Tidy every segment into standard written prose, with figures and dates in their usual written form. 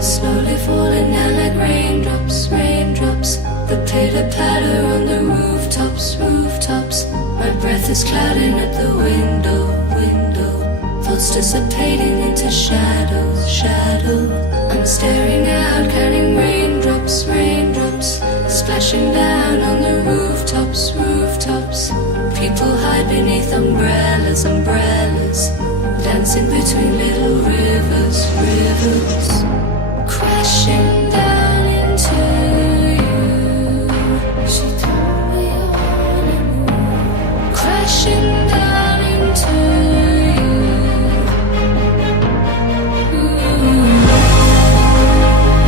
slowly falling down like raindrops, raindrops. The pitter-patter on the rooftops, rooftops. My breath is clouding at the window, window. Thoughts dissipating into shadow, shadow. I'm staring out, counting raindrops, raindrops. Splashing down on the rooftops, rooftops. People hide beneath umbrellas, umbrellas. Dancing between little rivers, rivers. Crashing down into you. She told me all. Crashing down into you.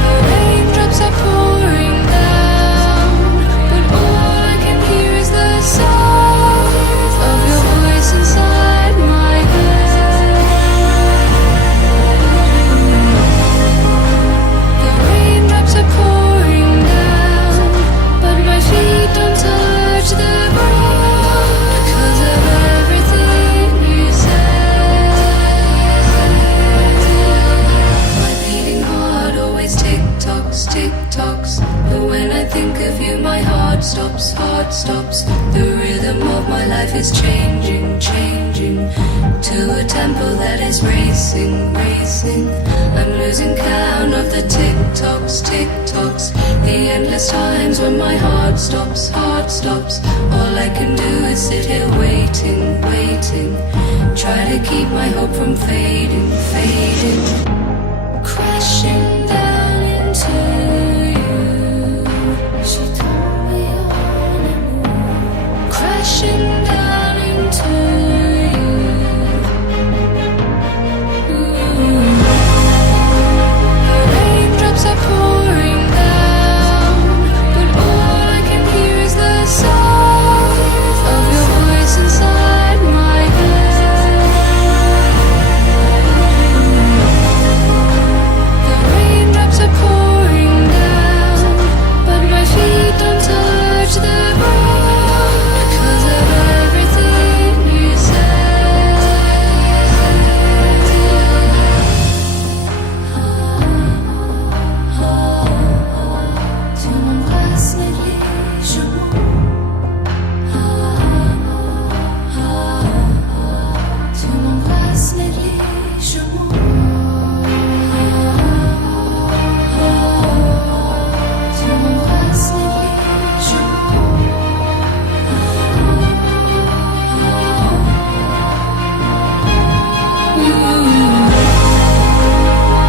The raindrops are pouring down, but all I can hear is the sound of your voice inside my head. The raindrops are pouring down, but my feet don't touch the ground because of everything you said. My beating heart always tick-tocks, tick-tocks. But when I think of you, my heart stops, heart stops. The rhythm of my life is changing, changing to a tempo that is racing, racing. I'm losing count of the tick-tocks, tick-tocks. The endless times when my heart stops, heart stops. All I can do is sit here waiting, waiting. Try to keep my hope from fading, fading. Crashing down into you. She told me all and more. Crashing down into you. The raindrops are pouring down, but all I can hear is the sound of your voice inside my head. The raindrops are pouring down, but my feet don't touch the ground because of everything you said. Tu m'embrasses négligemment. Tu m'embrasses négligemment. Tu m'embrasses négligemment.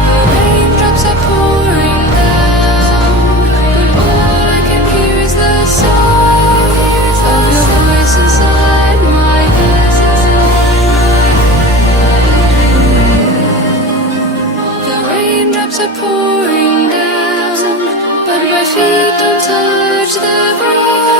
The raindrops are pouring down, but all I can hear is the sound of your voice inside my head. The raindrops are pouring down, but my feet don't touch the ground